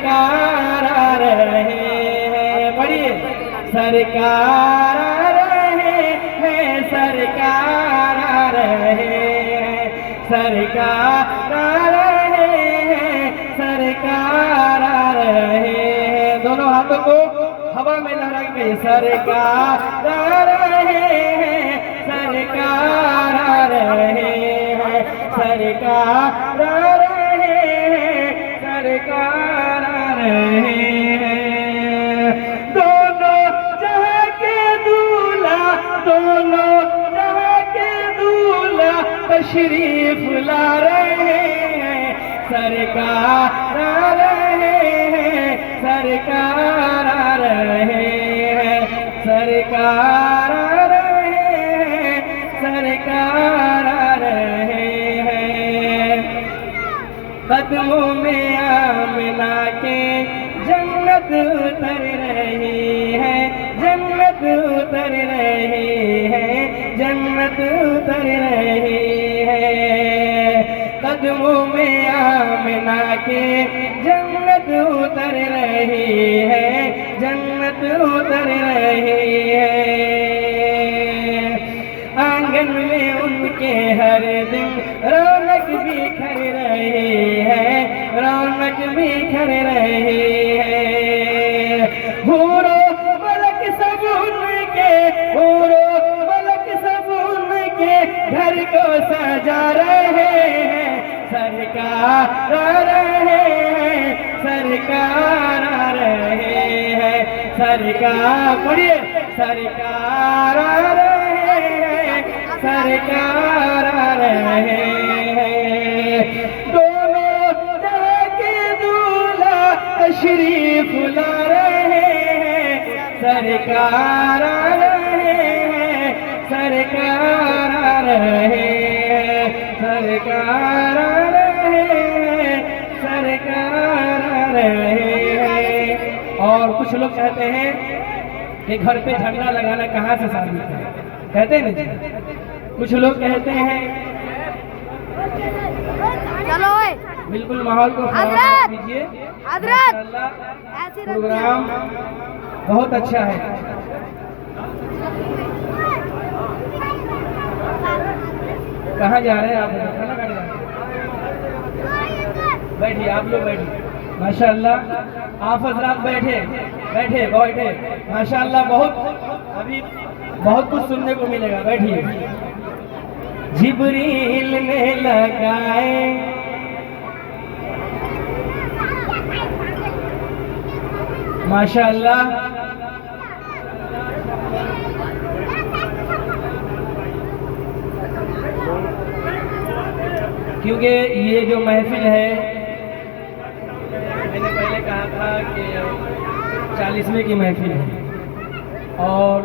सरकार आ रहे हैं, पढ़िए सरकार आ रहे हैं, सरकार आ रहे हैं, सरकार आ रहे हैं, सरकार आ रहे हैं। दोनों हाथों को हवा में लहरा के सरकार आ रहे हैं, सरकार आ रहे हैं, सरकार आ रहे हैं, सरकार आ रहे हैं। दोनों जहां के दूल्हा, दोनों जहां के दूल्हा तशरीफ ला रहे हैं, सरकार आ रहे हैं, सरकार आ रहे हैं, सरकार आ रहे हैं, सरकार आ रहे हैं। कदमों में आमिना के जन्नत उतर रही है, जन्नत उतर रही है, जन्नत उतर रही है। कदमों में आमिना के जन्नत उतर रही है, जन्नत उतर रही है। आंगन में उनके हर दिन रौनक बिखर रही है, रौनक बिखर रही है। हूरो पलक सब उनके, हूरो पलक सब उनके घर को सजा रहे हैं, सरकार आ रहे हैं, सरकार आ रहे हैं, सरकार, पढ़िए सरकार आ रहे हैं, सरकार आ रहे हैं। दोनों जहां के दूल्हा तशरीफ ला रहे हैं, सरकार आ रहे हैं, सरकार आ रहे हैं, सरकार आ रहे हैं, सरकार आ रहे हैं। और कुछ लोग कहते हैं कि घर पे झगड़ा लगाना कहाँ से साबित है, कहते हैं ना। कुछ लोग कहते हैं, चलो बिल्कुल माहौल को हजरत कीजिए। हजरत प्रोग्राम बहुत अच्छा है। कहाँ जा रहे हैं आप? खाना खाने जा रहे हैं? बैठिए, आप लोग बैठिए। माशाअल्लाह आप हजरात बैठे बैठे बैठे, माशाअल्लाह बहुत अभी बहुत कुछ सुनने को मिलेगा। बैठिए। जिब्रील ने लगाए माशाअल्लाह, क्योंकि ये जो महफिल है, मैंने पहले कहा था कि 40वें की महफिल है और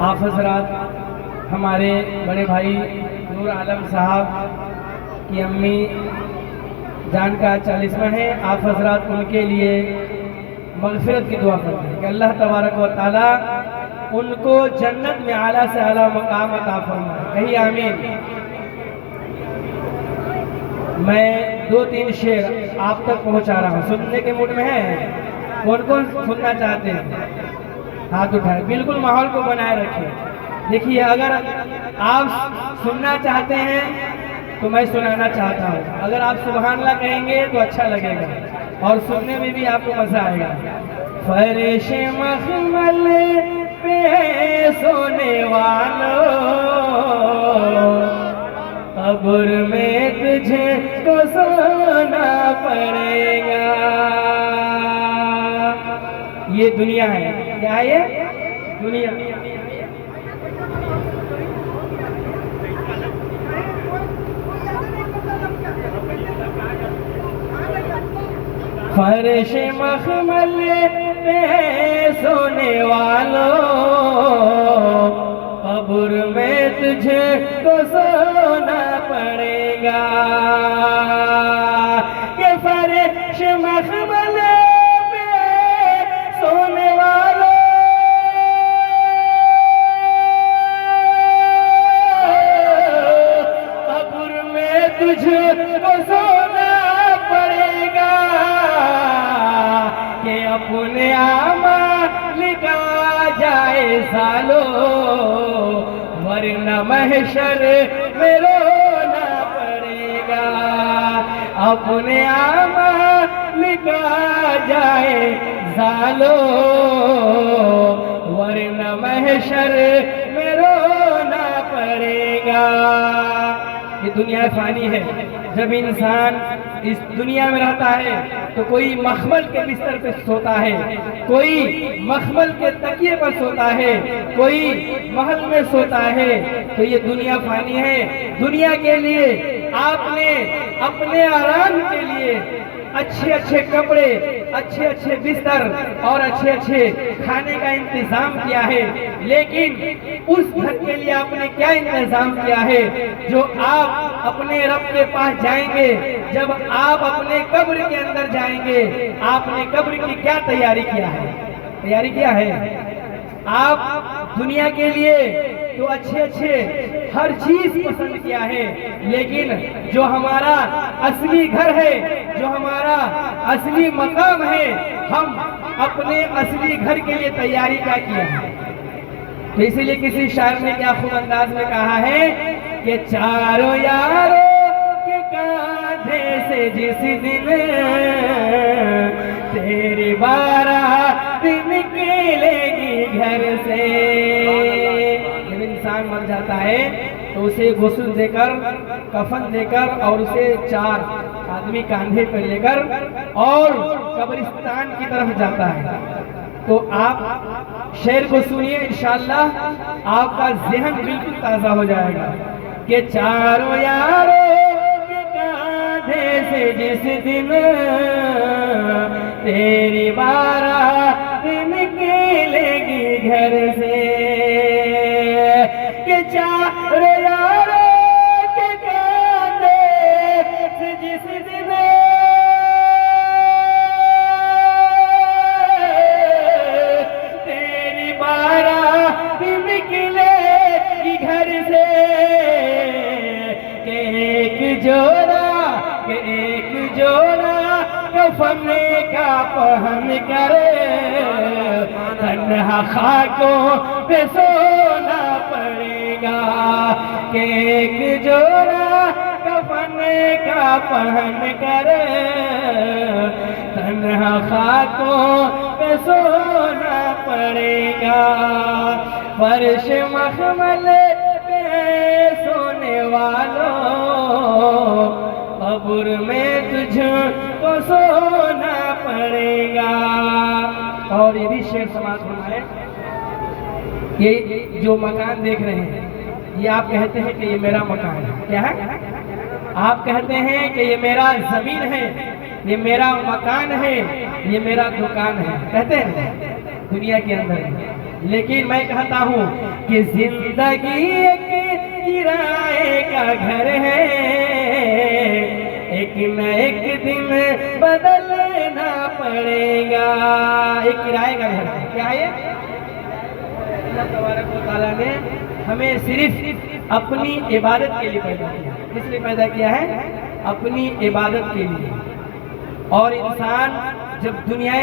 आप हजरात हमारे बड़े भाई नूर आलम साहब की अम्मी जान का 40वां है। आप हजरात उनके लिए मग़फ़िरत की दुआ करते हैं कि अल्लाह तबारक व तआला उनको जन्नत में आला से आला मकाम अता फरमाए। कहिए आमीन। मैं 2-3 शेर आप तक पहुंचा रहा हूँ, सुनने के मूड में है? कौन कौन सुनना चाहते हैं? हाथ उठाए, बिल्कुल माहौल को बनाए रखें। देखिए, अगर आप सुनना चाहते हैं तो मैं सुनाना चाहता हूँ। अगर आप सुभान अल्लाह कहेंगे तो अच्छा लगेगा और सुनने में भी आपको मजा आएगा। फर्श मखमल पे सोने वालों, कब्र में तुझे को सोना पड़ेगा। ये दुनिया है, क्या है ये दुनिया? फर्श मखमल पे सोने वालों, कब्र में तुझे को सोना पड़ेगा। ये फर्श मखमल पे सोने वालों, कब्र में तुझे को सोना पड़ेगा। अपने आमाल का जाए सालो, वरना महशर में रोना पड़ेगा। अपने आमाल का जाए सालो, वरना महशर में रोना पड़ेगा। ये दुनिया फानी है। जब इंसान इस दुनिया में रहता है तो कोई मखमल के बिस्तर पे सोता है, कोई मखमल के तकिए पर सोता है, कोई महल में सोता है। तो ये दुनिया फानी है। दुनिया के लिए आपने अपने आराम के लिए अच्छे अच्छे कपड़े, अच्छे अच्छे बिस्तर और अच्छे अच्छे खाने का इंतजाम किया है, लेकिन उस घर के लिए आपने क्या इंतजाम किया है जो आप अपने रब के पास जाएंगे? जब आप अपने कब्र के अंदर जाएंगे, आपने कब्र की क्या तैयारी किया है? तैयारी किया है आप दुनिया के लिए तो अच्छे अच्छे हर चीज पसंद किया है, लेकिन जो हमारा असली घर है, जो हमारा असली मकाम है, हम अपने असली घर के लिए तैयारी क्या किया है? तो इसीलिए किसी शायर ने क्या खूब अंदाज में कहा है कि चारों यारों के कांधे से जिस दिन तेरी बारात निकलेगी घर से। जब इंसान मर जाता है तो उसे गुस्ल देकर, कफन देकर और उसे 4 आदमी कांधे पर लेकर और कब्रिस्तान की तरफ जाता है। तो आप शेर को सुनिए, इंशाअल्लाह आपका ज़हन बिल्कुल ताज़ा हो जाएगा कि चारों यारों के कांधे से जिस दिन तेरी बारात निकलेगी घर से, कि चारों यारों के कांधे से जिस दिन तेरी बारात निकलेगी घर से, कि एक जोड़ा कफन का पहन कर तन्हा खाकों पे सोना पड़ेगा। कि एक जोड़ा कफन का पहन कर तन्हा खाकों पे सोना पड़ेगा। फर्श मखमल पे सोने वालों, कब्र में तुझको सोना पड़ेगा। और ये भी शेर समाज है, ये जो मकान देख रहे हैं, ये आप कहते हैं कि ये मेरा मकान है। क्या है? आप कहते हैं कि ये मेरा जमीन है, ये मेरा मकान है, ये मेरा दुकान है, कहते हैं दुनिया के अंदर। लेकिन मैं कहता हूँ कि जिंदगी एक किराए का घर है, एक न एक दिन बदलना पड़ेगा। एक किराए का घर है। क्या है? अल्लाह तबारक व तआला ने हमें सिर्फ अपनी इबादत के लिए पैदा किया। इसलिए पैदा किया है अपनी इबादत के लिए। और इंसान जब दुनिया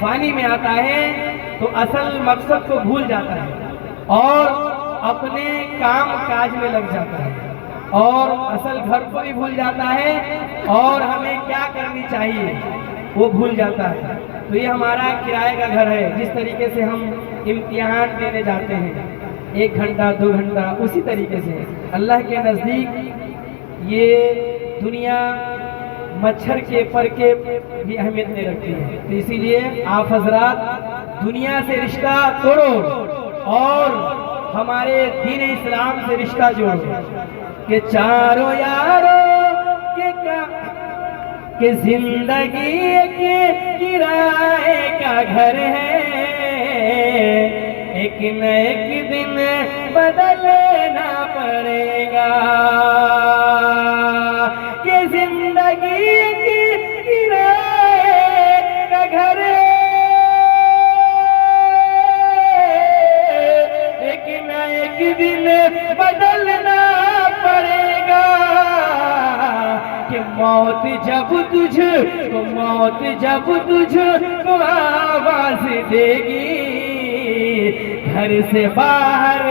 फानी में आता है तो असल मकसद को भूल जाता है और अपने काम काज में लग जाता है और असल घर को भी भूल जाता है और हमें क्या करनी चाहिए वो भूल जाता है। तो ये हमारा किराए का घर है। जिस तरीके से हम इम्तिहान देने जाते हैं 1 घंटा 2 घंटा, उसी तरीके से अल्लाह के नज़दीक ये दुनिया मच्छर के पर के भी अहमियत नहीं रखती है। तो इसीलिए आप हजरात दुनिया से रिश्ता तोड़ो और हमारे दीन इस्लाम से रिश्ता जोड़ो कि चारों यारों के जिंदगी के किराए का घर है, एक न एक दिन बदलना पड़ेगा। कि जिंदगी के किराए का घर एक न एक दिन बदलना पड़ेगा। कि मौत जब तुझको आवाज देगी, घर से बाहर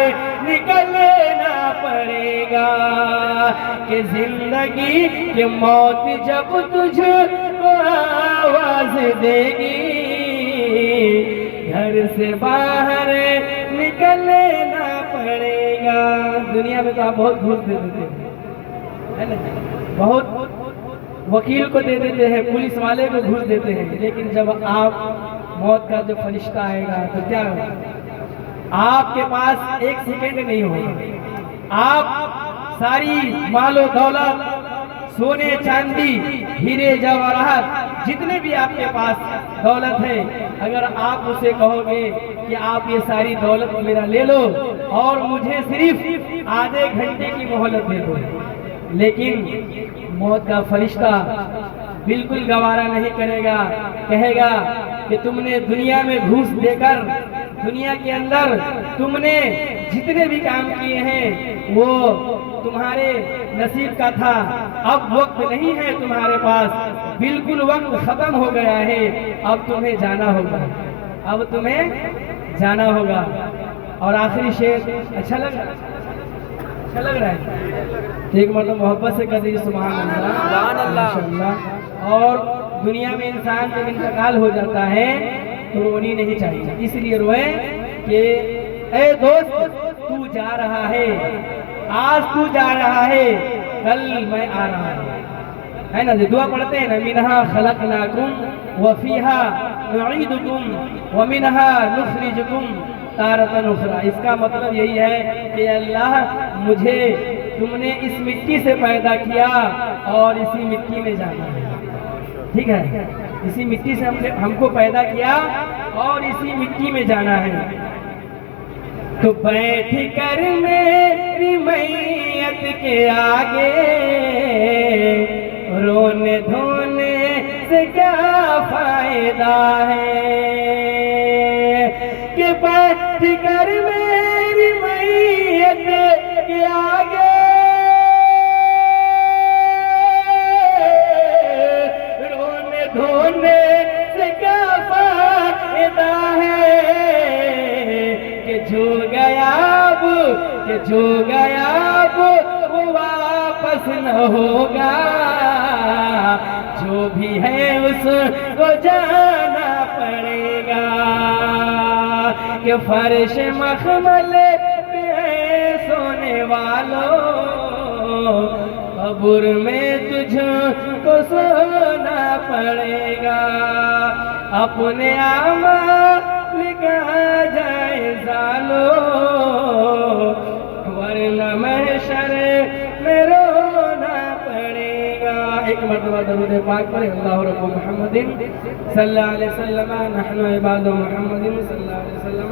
निकलना पड़ेगा। कि जिंदगी कि मौत जब तुझको आवाज देगी, घर से बाहर निकलना पड़ेगा। दुनिया में तो आप बहुत घूस दे देते हैं, है ना, बहुत वकील को दे देते हैं, पुलिस वाले को घूस देते हैं, लेकिन जब आप मौत का जब फरिश्ता आएगा तो क्या होगा? आपके पास एक सेकंड नहीं होगा। आप सारी मालो दौलत, सोने चांदी, हीरे जवाहरात, जितने भी आपके पास दौलत है, अगर आप उसे कहोगे कि आप ये सारी दौलत मेरा ले लो और मुझे सिर्फ आधे घंटे की मोहलत दे दो, लेकिन मौत का फरिश्ता बिल्कुल गवारा नहीं करेगा। कहेगा कि तुमने दुनिया में घूस देकर, दुनिया के अंदर तुमने जितने भी काम किए हैं वो तुम्हारे नसीब का था, अब वक्त नहीं है तुम्हारे पास, बिल्कुल वक्त खत्म हो गया है, अब तुम्हें जाना होगा, अब तुम्हें जाना होगा। और आखिरी शेर अच्छा लग रहा है? एक मतलब मोहब्बत से कर दीजिए सुभान अल्लाह। और दुनिया में इंसान जब इंतकाल हो जाता है तो रोनी नहीं चाहिए, इसलिए रोए कि ए दोस्त तू जा रहा है, आज तू जा रहा है, कल मैं आ रहा हूँ, है ना। जो दुआ पढ़ते हैं ना, मिनहा खलकनाकुम व फीहा नुईदुकुम व मिनहा नुखरिजुकुम तारतन उखरा। इसका मतलब यही है कि अल्लाह मुझे तुमने इस मिट्टी से पैदा किया और इसी मिट्टी में जाना है, ठीक है, इसी मिट्टी से हमको पैदा किया और इसी मिट्टी में जाना है। तो बैठ कर मेरी मैयत के आगे रोने धोने से क्या फायदा है, कि बैठ कर मेरी मैयत के आगे रोने धोने से क्या फायदा है, कि जो गया अब वो वापस न होगा, जो भी है उसको जाना पड़ेगा। कि फर्श मखमल पे सोने वालों, कब्र में तुझको सोना पड़ेगा। अपने आमाल का जायज़ा लो, वरना महशर में रोना पड़ेगा। एक मरतबा दरूद पाक पढ़े, अल्लाह रब्बु मुहम्मदिन सल्लल्लाहु अलैहि वसल्लम नहनु इबादु मुहम्मदिन सल्लल्लाहु अलैहि वसल्लम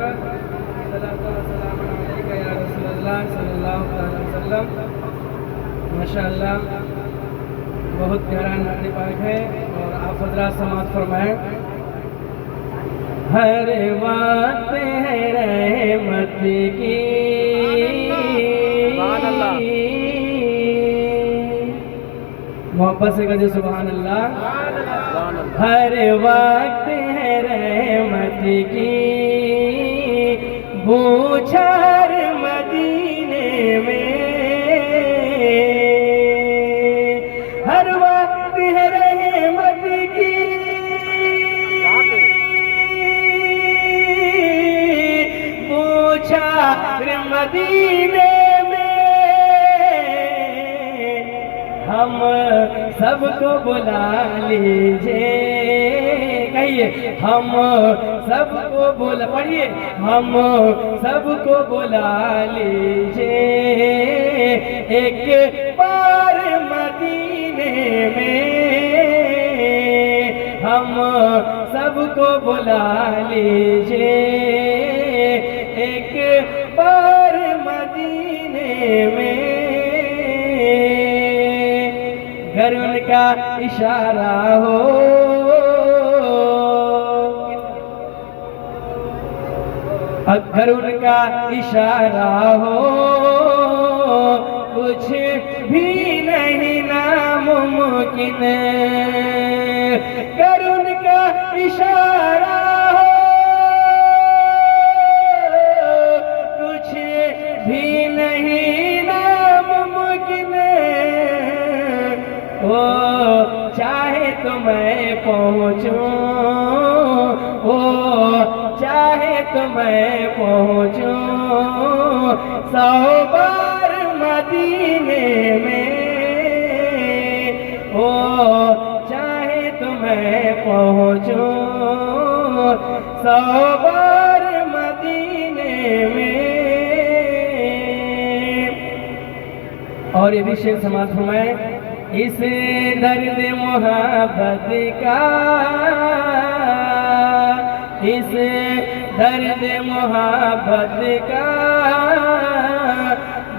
सल्लल्लाहु अलैहि या रसूलल्लाह सल्लल्लाहु अलैहि वसल्लम। माशाअल्लाह बहुत प्यारा नात पाक है और आप हज़रात समाअत फरमाएं। हर बात है रहमत की, मोहब्बत से कहिए सुभान अल्लाह। हर वक्त है रहमत की बूछार मदीने में, हर वक्त है रहमत की बूछार मदीने में। हम सबको बुला लीजिए, कहिए हम सबको बुला, पढ़िए हम सबको बुला लीजिए एक बार मदीने में। हम सबको बुला लीजिए एक बार मदीने में। घर उनका इशारा हो, अगर उनका इशारा हो, कुछ भी नहीं नामुमकिन मुमकिन कर उनका इशारा हो, कुछ भी नहीं नामुमकिन। ओ चाहे तो मैं पहुँचूं, ओ चाहे तो मैं पहुँचूं 100 बार मदीने में। ओ चाहे तो मैं पहुँचूं 100 बार मदीने में। और ये भी शेर समाप्त फरमाए, इस दर्द मोहब्बत का, इस दर्द मोहब्बत का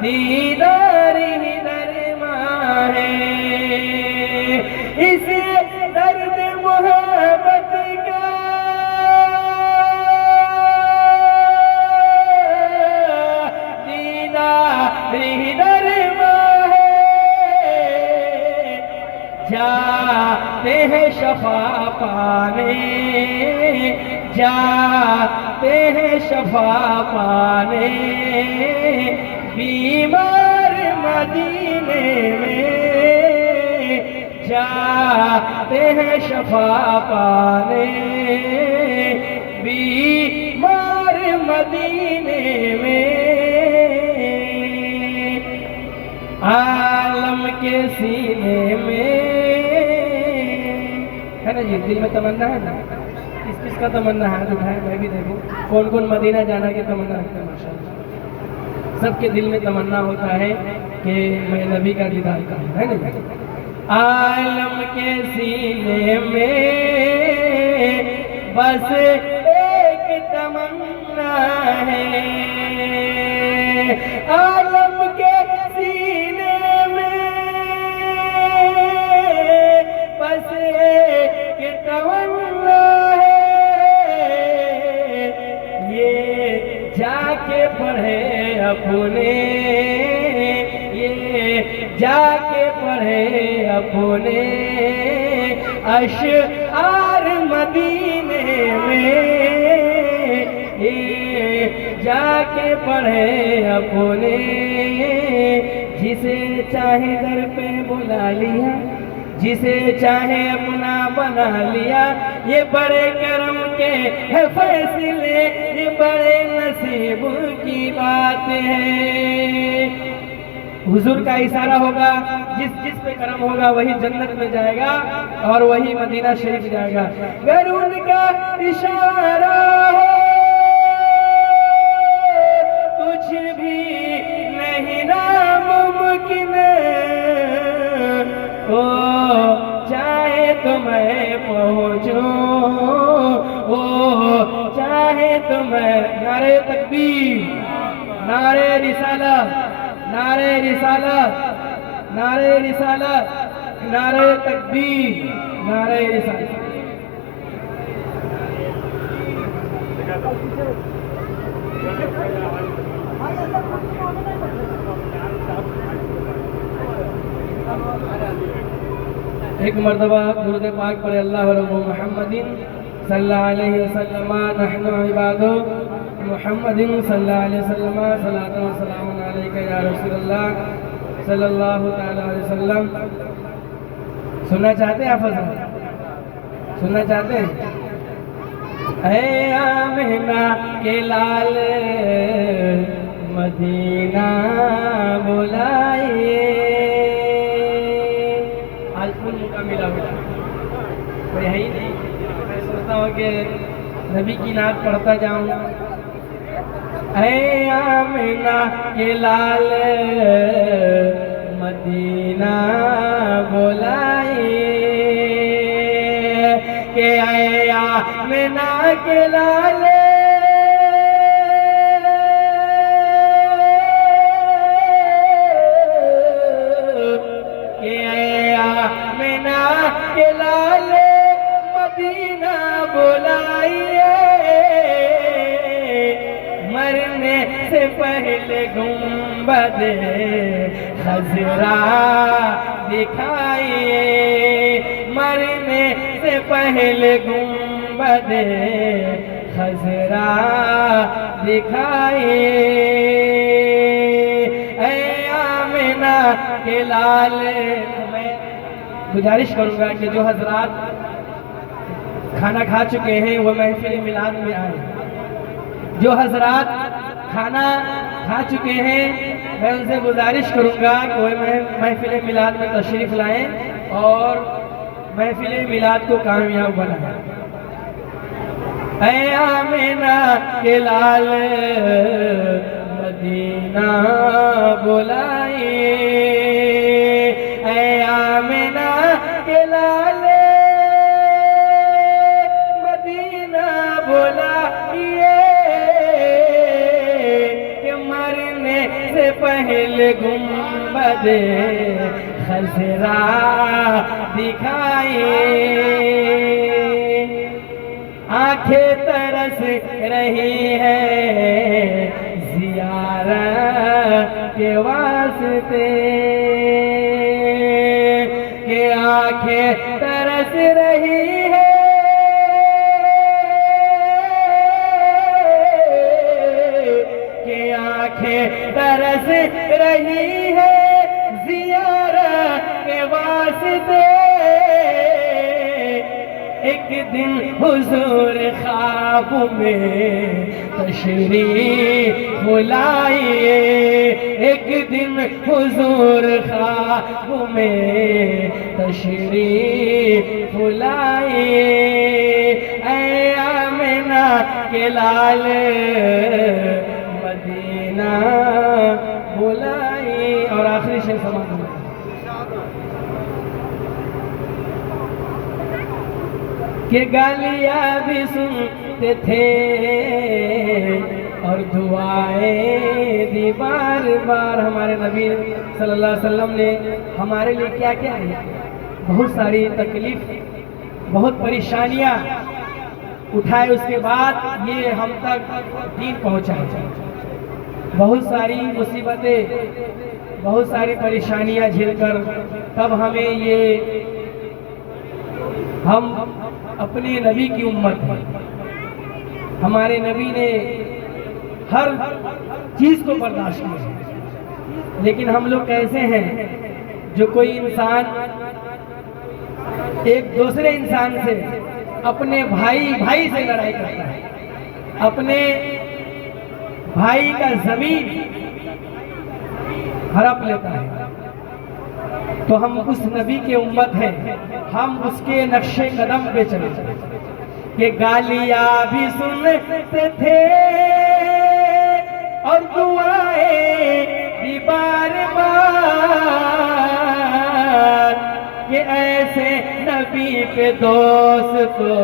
दीदार ही दरमा है। इस दर्द मोहब्बत का दीदार ही दरमा है। जाते हैं शफा पाने, जाते हैं शफा पाने बीमार मदीने में। जाते हैं शफा पाने बीमार मदीने में। आलम के सीने में है ना जी, दिल में तमन्ना है ना, किस किस का तमन्ना हाथ उठाए, मैं भी देखूं कौन कौन मदीना जाना की तमन्ना रखते हैं। माशाअल्लाह सबके दिल में तमन्ना होता है कि मैं नबी का दीदार करूं, है ना। आलम के सीने में बस एक तमन्ना है, आलम के सीने में बस एक तमन्ना है। ये जाके पढ़े अपने, ये जाके पढ़े अपने अशआर मदीने में। ये जाके पढ़े अपने, जिसे चाहे दर पे बुला लिया, जिसे चाहे अपना बना लिया। ये बड़े करम के है फैसले, ये बड़े नसीब की बात है। हुजूर का इशारा होगा, जिस जिस पे करम होगा वही जन्नत में जाएगा और वही मदीना शरीफ जाएगा। अगर उनका इशारा हो, कुछ भी नहीं नामुमकिन। ओ चाहे तो मैं पहुँचूं, ओ चाहे तो मैं। नारे तकबीर, नारे रिसालत, नारे रिसालत, नारे रिसालत, नारे तकबीर, नारे रिसालत। एक मरतबा दुरूद पाक पर अल्लाह व मुहम्मदिन सल्लल्लाहु अलैहि वसल्लम नहनु इबादु मुहम्मदिन सल्लल्लाहु अलैहि वसल्लम सलातु व सलामुन अलैका या रसूलल्लाह सल्लल्लाहु तआला अलैहि वसल्लम। सुनना चाहते हैं आप हज़रात? सुनना चाहते हैं? ऐ आमिना के लाल मदीना बुलाए। आज फुल मौका मिला कोई है ही नहीं। मैं सोचता हूँ कि नबी की नात पढ़ता जाऊँ। ऐ आमिना के लाल मदीना बुलाए, के ऐ आमिना के लाल के लाल मदीना बुलाइए। मरने से पहले गुंबद खजरा दिखाइए, मरने से पहले गुंबदे खजरा दिखाइए। ऐ आमिना के लाल, मैं गुजारिश करूंगा कि जो हजरात खाना खा चुके हैं वो महफिल मिलाद में आए। जो हजरात खाना खा चुके हैं मैं उनसे गुजारिश करूंगा कि वो महफिल मिलाद में तशरीफ लाएं और महफिल मिलाद को कामयाब बनाएं। ऐ आमिना के लाल मदीना बुलाइए, ऐ आमिना के लाल मदीना बुलाइए, कि मरने से पहले गुंबदे खजरा दिखाइए। आंखें तरस रही है ज़ियारत के वास्ते, कि आंखें तरस रही है, कि आंखें तरस रही है ज़ियारत के वास्ते। एक दिन हुजूर ख्वाब में तशरीफ लाइए, एक दिन हुजूर ख्वाब में तशरीफ लाइए, ऐ आमिना के लाल मदीना बुलाइए। और आखिरी शेर समाप्त हुआ, कि गालियाँ भी सुनते थे और दुआएं दी बार बार। हमारे नबी सल्लल्लाहु अलैहि वसल्लम ने हमारे लिए क्या क्या है, बहुत सारी तकलीफ, बहुत परेशानियाँ उठाए, उसके बाद ये हम तक दीन पहुँचाए। बहुत सारी मुसीबतें, बहुत सारी परेशानियाँ झेलकर तब हमें ये, हम अपने नबी की उम्मत है, हमारे नबी ने हर चीज को बर्दाश्त किया। लेकिन हम लोग कैसे हैं, जो कोई इंसान एक दूसरे इंसान से, अपने भाई से लड़ाई करता है, अपने भाई का जमीन हड़प लेता है, तो हम उस नबी के उम्मत हैं, हम उसके नक्शे कदम पे चले। कि गालियाँ भी सुनते थे और दुआएं भी बार बार, कि ऐसे नबी पे दोस्त को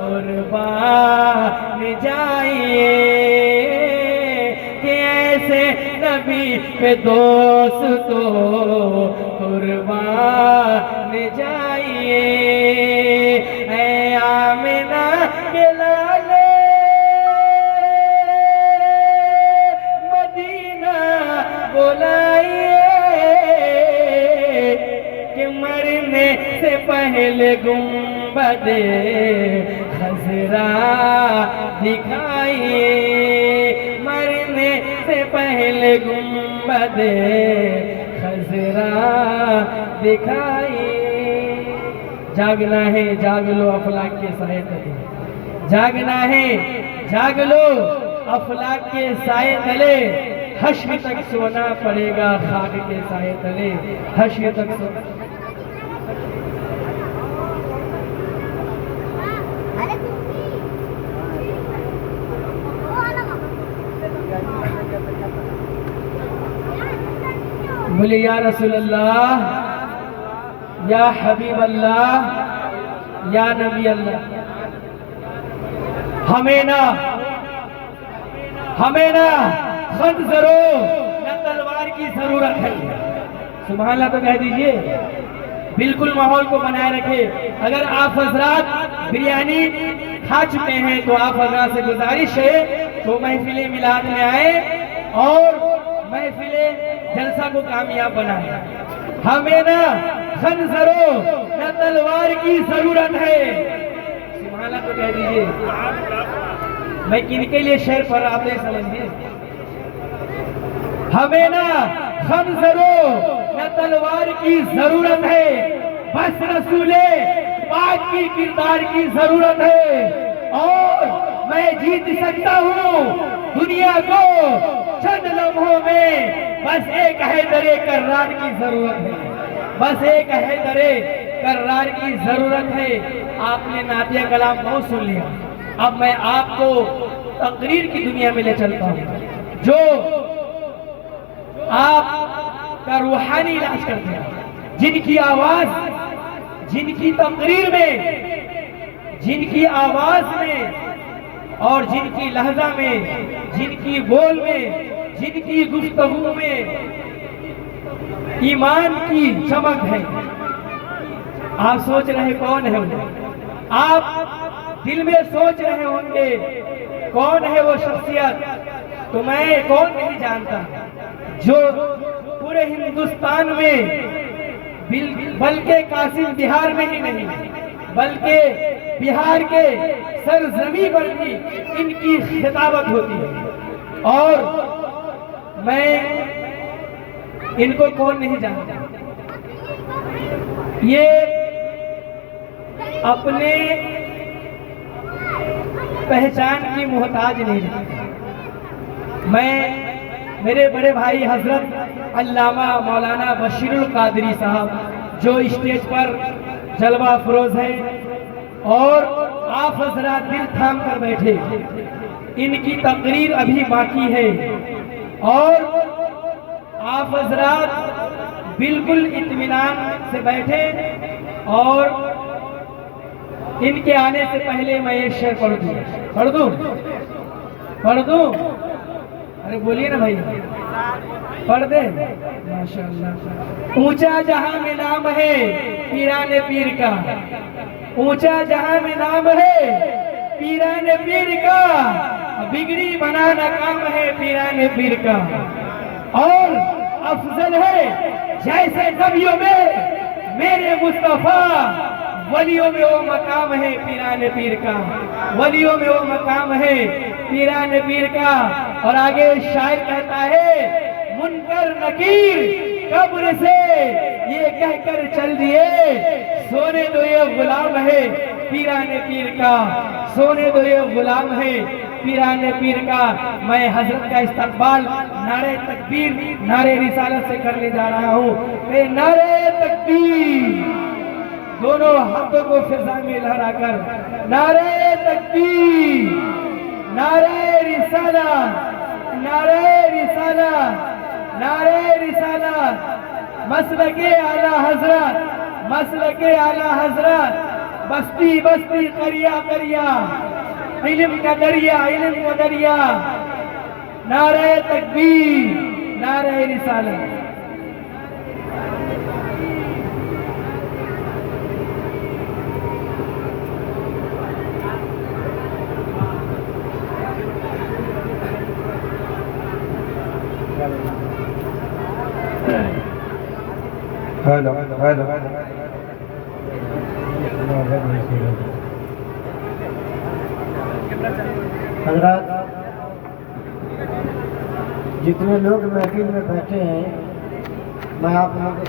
कुर्बान जाइए, कि ऐसे नबी पे दोस्त को कुर्बान जाइए। ऐ आमिना के लाल मदीना बुलाइए, कि मरने से पहले गुंबदे खजरा दिखाइए, मरने से पहले गुंबदे खजरा दिखाइए। जागना है जाग लो अफलाक के साए तले, जागना है जाग लो अफलाक के साए तले, हश्र तक सोना पड़ेगा खाक के साए तले, हश्र तक सोना। बोले या रसूल अल्लाह, या हबीब अल्लाह, या नबी अल्लाह, हमें ना खंजरों या तलवार की जरूरत है। सुभान अल्लाह तो कह दीजिए, बिल्कुल माहौल को बनाए रखे। अगर आप हजरात बिरयानी खा चुके हैं तो आप हजरात से गुजारिश है तो महफिल मिलाद में आए और महफिल जलसा को कामयाब बनाए। हमें ना खंजरों न तलवार की जरूरत है। सुभान अल्लाह तो कह दीजिए। मैं किनके लिए शेर पढ़ रहा, आप नहीं समझिए। हमें ना खंजरों न तलवार की जरूरत है, बस रसूले पाक की किरदार की जरूरत है। और मैं जीत सकता हूँ दुनिया को चंद लम्हों में, बस एक हैदरे कर्रार की जरूरत है, बस एक हैदरे कर्रार की जरूरत है। आपने नातिया कलाम बहुत सुन लिया, अब मैं आपको तकरीर की दुनिया में ले चलता हूँ जो आपका रूहानी इलाज करते हैं, जिनकी आवाज, जिनकी तकरीर में, जिनकी आवाज में और जिनकी लहजा में, जिनकी बोल में, जिनकी गुफ्तगू में ईमान की चमक है। आप सोच रहे कौन है वो? आप दिल में सोच रहे होंगे कौन है वो शख्सियत, तो मैं कौन नहीं जानता, जो पूरे हिंदुस्तान में बल्कि कासिम बिहार में ही नहीं, बल्कि बिहार के सरजमी पर भी इनकी खिताबत होती है। और मैं इनको कौन नहीं जानता, ये अपने पहचान की मोहताज नहीं रहते। मैं, मेरे बड़े भाई हजरत अल्लामा मौलाना बशीरुल कादरी साहब जो स्टेज पर जलवा फरोज है और आप हजरात दिल थाम कर बैठे, इनकी तकरीर अभी बाकी है और आप हजरात बिल्कुल इत्मीनान से बैठे। और इनके आने से पहले मैं एक शेर पढ़ दूं, पढ़ दूं, पढ़ दूं? अरे बोलिए ना भाई, पढ़ दे। माशाअल्लाह। ऊंचा जहां में नाम है पीराने पीर का, ऊंचा जहां में नाम है पीराने पीर का, बिगड़ी बनाना काम है पीराने पीर का। और अफजल है जैसे नबियों में मेरे मुस्तफा, वलियों में वो मकाम है पीराने पीर का, वलियों में वो मकाम है पीराने पीर का। और आगे शायर कहता है मुनकर नकीर कब्र से ये कहकर चल दिए, सोने दो ये गुलाम है पीराने पीर का, सोने दो ये गुलाम है पीराने पीर का। मैं हजरत का इस्तकबाल नारे तकबीर, नारे रिसालत से करने जा रहा हूँ। नारे तकबीर, दोनों हाथों को फिजा में लहराकर नारे तकबीर, नारे रिसालत, नारे रिसालत, नारे रिसालत। मसलके आला हजरत, मसलके आला हजरत, बस्ती बस्ती करिया करिया, इल्म का दरिया, इल्म का दरिया। नारे तकबीर, नारे रिसालत। हेलो हेलो हजरात, जितने लोग महफिल में बैठे हैं, मैं आप लोगों को